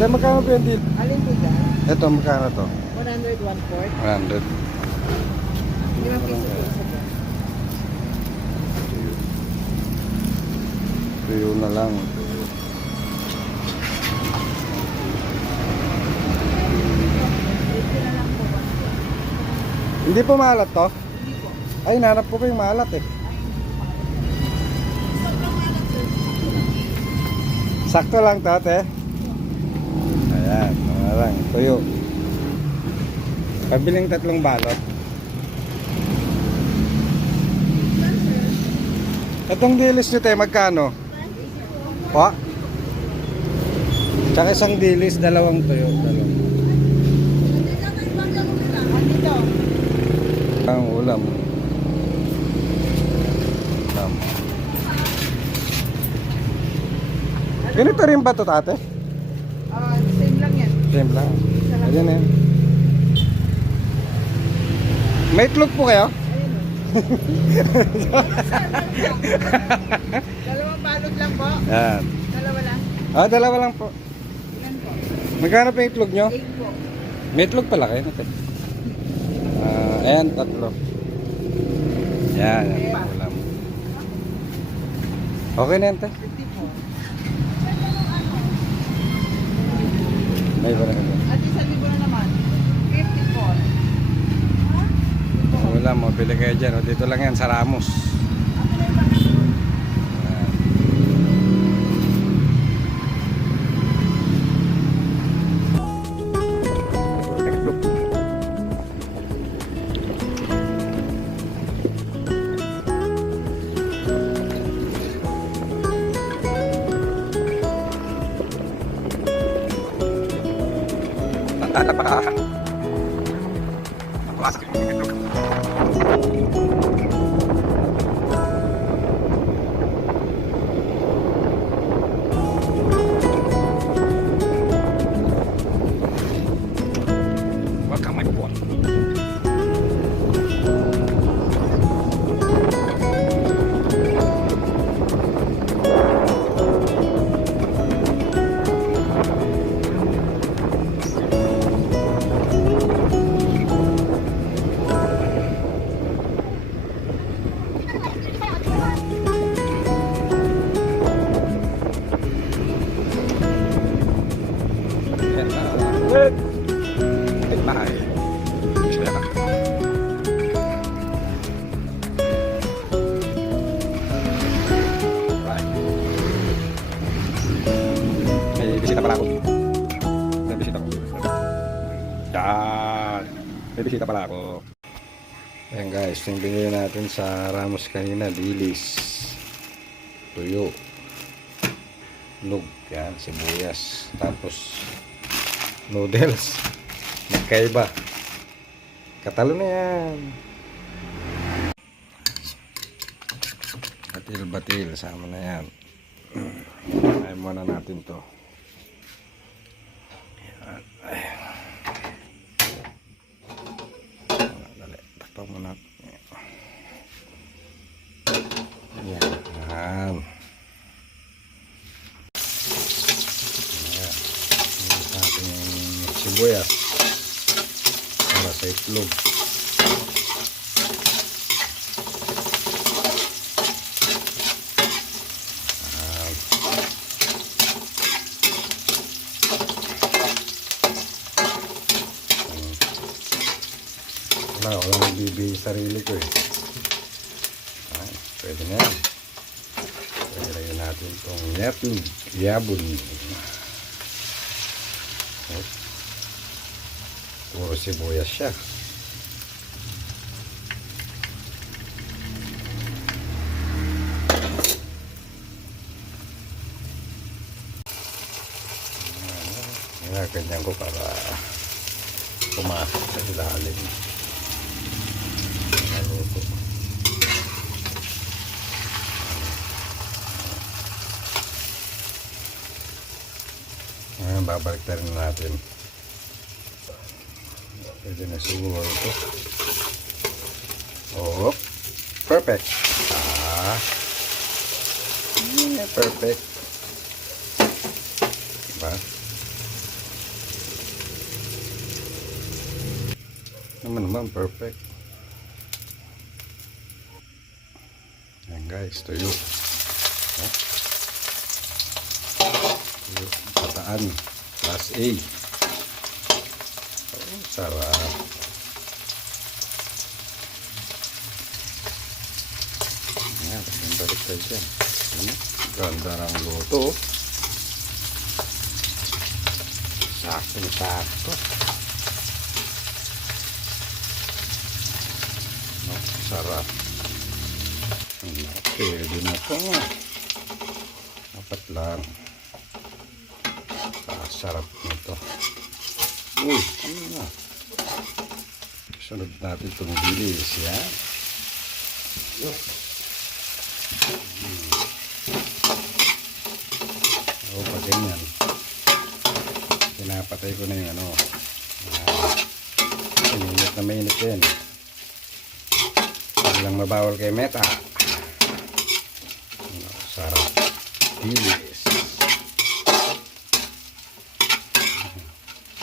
Ate, magkano po yung deal? Alin po dyan? Ito, magkano to? 100, 1/4. 100. 5 piso po isa dyan. Tuyo na lang. Hindi po maalat to? Hindi po. Ay, nanap po yung maalat eh. Sobrang alat sir. Sakto lang to, ate. Ayan, mga lang. Tuyo. Pabiling 3 balot. Itong dilis nyo, te, magkano? Po? Tsaka isang dilis, 2 tuyo. 2. Andito. Ang ulam. Ulam. Ganito rin ba ito, tate? Same lang yan. Same lang. Ayan na yan. May itlog po kayo? Ayun o. Dalawang balot lang po. Yan. Dalawa lang. Ah, 2 lang po. Yan po. Magkano pa yung itlog nyo? 8 po. May itlog pala kayo natin. Ayan, 3. Yan, yan. Ulam. Okay na yan, te. 50 po. May iba na kayo. At 1,000 na naman. 50 po. Ulam, mabili kayo dyan. O, dito lang yan, sa Ramos. Ayan. Welcome my boy. Bahay. Sudah kan? Right. May bisita pala ako. May bisita ko. Yan. May bisita pala ako. Ayan guys, yung binili natin sa Ramos kanina, dilis, tuyo, lug, yan, sibuyas, tapos noodles. Magkaiba. Katalo na yan. Batil-batil. Sama na yan. Ay muna natin to. Yan. Ay. Dali. Takpan mo natin. Yan. Yan. Yan. Yan sa ating sibuyas. Para sa itlog. Wala nagbibi sarili ko eh. Ay, pwede na yan. Pwede lagyan natin itong netling yabon. Puro sibuyas siya. Ganyan ko para pumasok sa ilalim. Naluto. Ngayon babalik na rin natin. Pwede na siguro ito. Oh, perfect. Perfect. Diba? naman, perfect. Yan guys, tuyo. Oh. Tuyo, pataan. Class A. Oh, sarap. Yan, balik tayo dyan. Ganda ng luto. Sakto-sakto. No, sarap. Pwede na ito. Dapat lang. Sarap nito. Uy, ano na? Sunod natin itong bilis, yan. O, pag ganyan. Pinapatay ko na yung ano. Mainit na mainit yan. Walang mabawal kay Meta. Sarap. Bilis.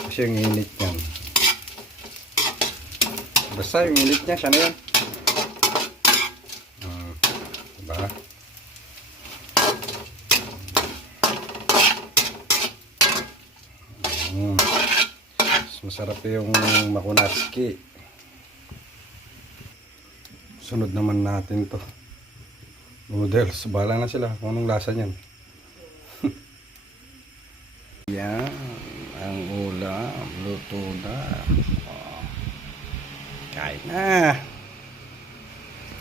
Kasi yung init niyan. Basta yung init niya, siya na yan. Diba? Masarap yung makunatsuki. Sunod naman natin to. Noodles. Bahala na sila kung anong lasa niyan. Yan. Ang ulam. Luto na. Oh. Kain na.